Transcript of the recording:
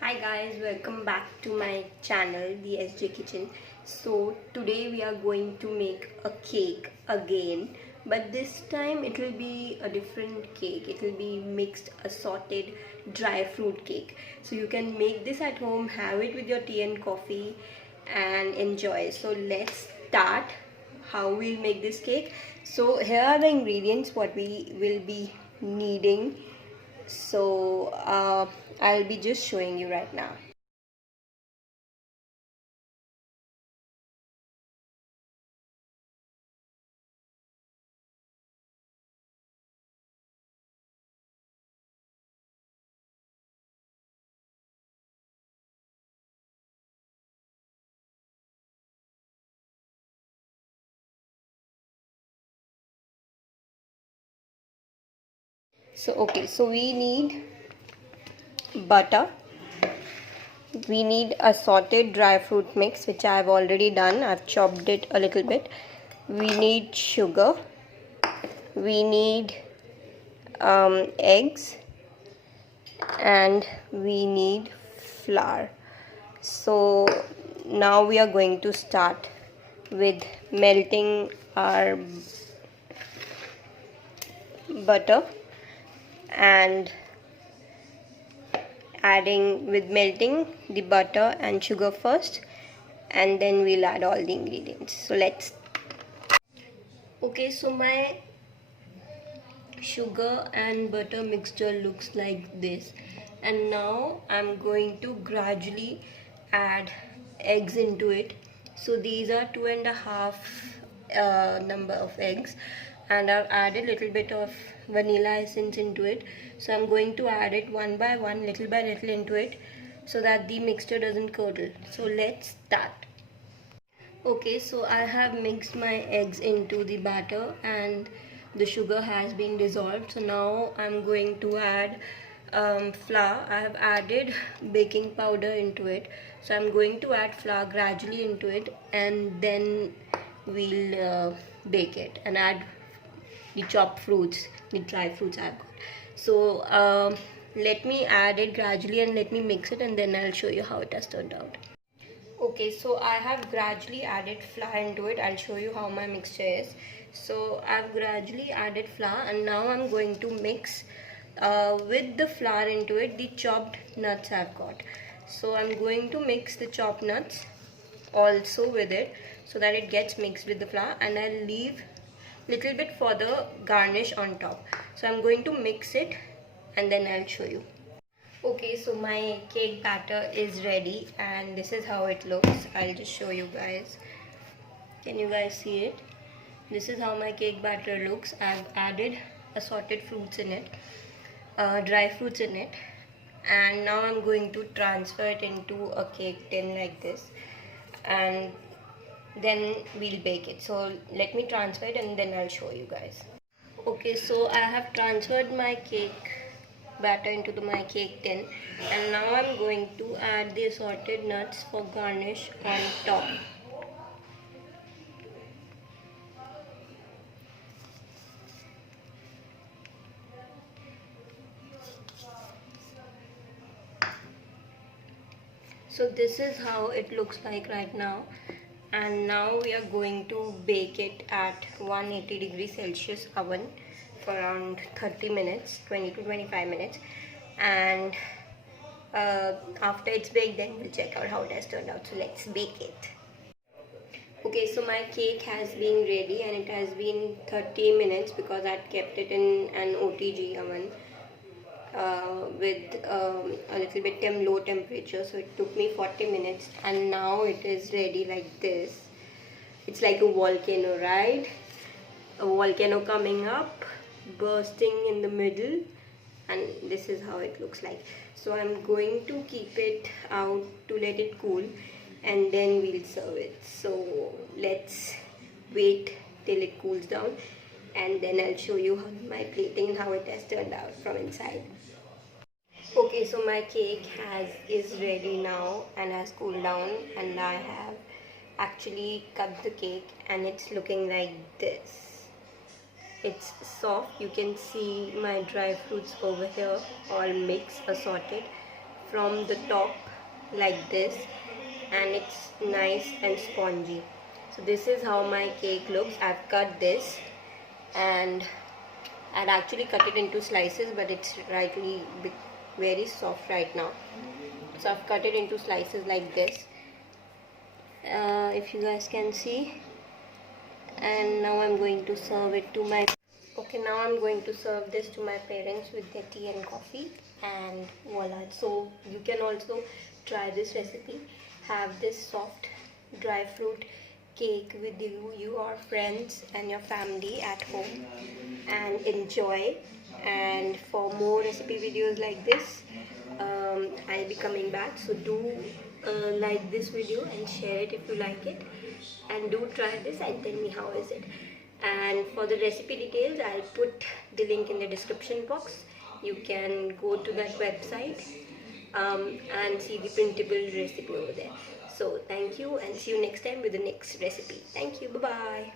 Hi guys, welcome back to my channel, the SJ Kitchen. So today we are going to make a cake again, but this time it will be a different cake. It will be mixed assorted dry fruit cake. So you can make this at home, have it with your tea and coffee and enjoy. So let's start how we'll make this cake. So here are the ingredients what we will be needing. So I'll be just showing you right now. So okay, so we need butter, we need assorted dry fruit mix, which I have already done. I've chopped it a little bit. We need sugar, we need eggs, and we need flour. So now we are going to start with melting our butter and adding with melting the butter and sugar first, and then we'll add all the ingredients. So let's okay, so my sugar and butter mixture looks like this, and now I'm going to gradually add eggs into it. So these are 2.5 number of eggs, and I've added little bit of vanilla essence into it. So I'm going to add it one by one, little by little into it, so that the mixture doesn't curdle. So let's start. Okay, so I have mixed my eggs into the batter and the sugar has been dissolved. So now I'm going to add flour. I have added baking powder into it. So I'm going to add flour gradually into it, and then we'll bake it and add the chopped fruits, the dry fruits I've got. So let me add it gradually and let me mix it, and then I'll show you how it has turned out. Okay, so I have gradually added flour into it. I'll show you how my mixture is. So I've gradually added flour, and now I'm going to mix with the flour into it the chopped nuts I've got. So I'm going to mix the chopped nuts also with it, so that it gets mixed with the flour, and I'll leave little bit for the garnish on top. So I'm going to mix it and then I'll show you. Okay, so my cake batter is ready, and this is how it looks. I'll just show you guys. Can you guys see it? This is how my cake batter looks. I've added assorted fruits in it, dry fruits in it, and now I'm going to transfer it into a cake tin like this, and then we'll bake it. So let me transfer it and then I'll show you guys. Okay, so I have transferred my cake batter into my cake tin, and now I'm going to add the assorted nuts for garnish on top. So this is how it looks like right now, and now we are going to bake it at 180°C oven for around 30 minutes, 20 to 25 minutes, and after it's baked, then we'll check out how it has turned out. So let's bake it. Okay, so my cake has been ready, and it has been 30 minutes because I kept it in an OTG oven with a little bit low temperature. So it took me 40 minutes, and now it is ready like this. It's like a volcano, right? A volcano coming up, bursting in the middle, and this is how it looks like. So I'm going to keep it out to let it cool, and then we'll serve it. So let's wait till it cools down, and then I'll show you my plating and how it has turned out from inside. Okay, so my cake is ready now and has cooled down, and I have actually cut the cake, and it's looking like this. It's soft. You can see my dry fruits over here, all mixed, assorted, from the top like this, and it's nice and spongy. So this is how my cake looks. I've cut this, and I'd actually cut it into slices, but it's very soft right now. So I've cut it into slices like this, if you guys can see. And now I'm going to serve it to my now I'm going to serve this to my parents with their tea and coffee, and voila. So you can also try this recipe. Have this soft dry fruit cake with you, your friends and your family at home, and enjoy. And for more recipe videos like this, I'll be coming back. So do like this video and share it if you like it, and do try this and tell me how is it. And for the recipe details, I'll put the link in the description box. You can go to that website and see the printable recipe over there. So thank you, and see you next time with the next recipe. Thank you. Bye bye.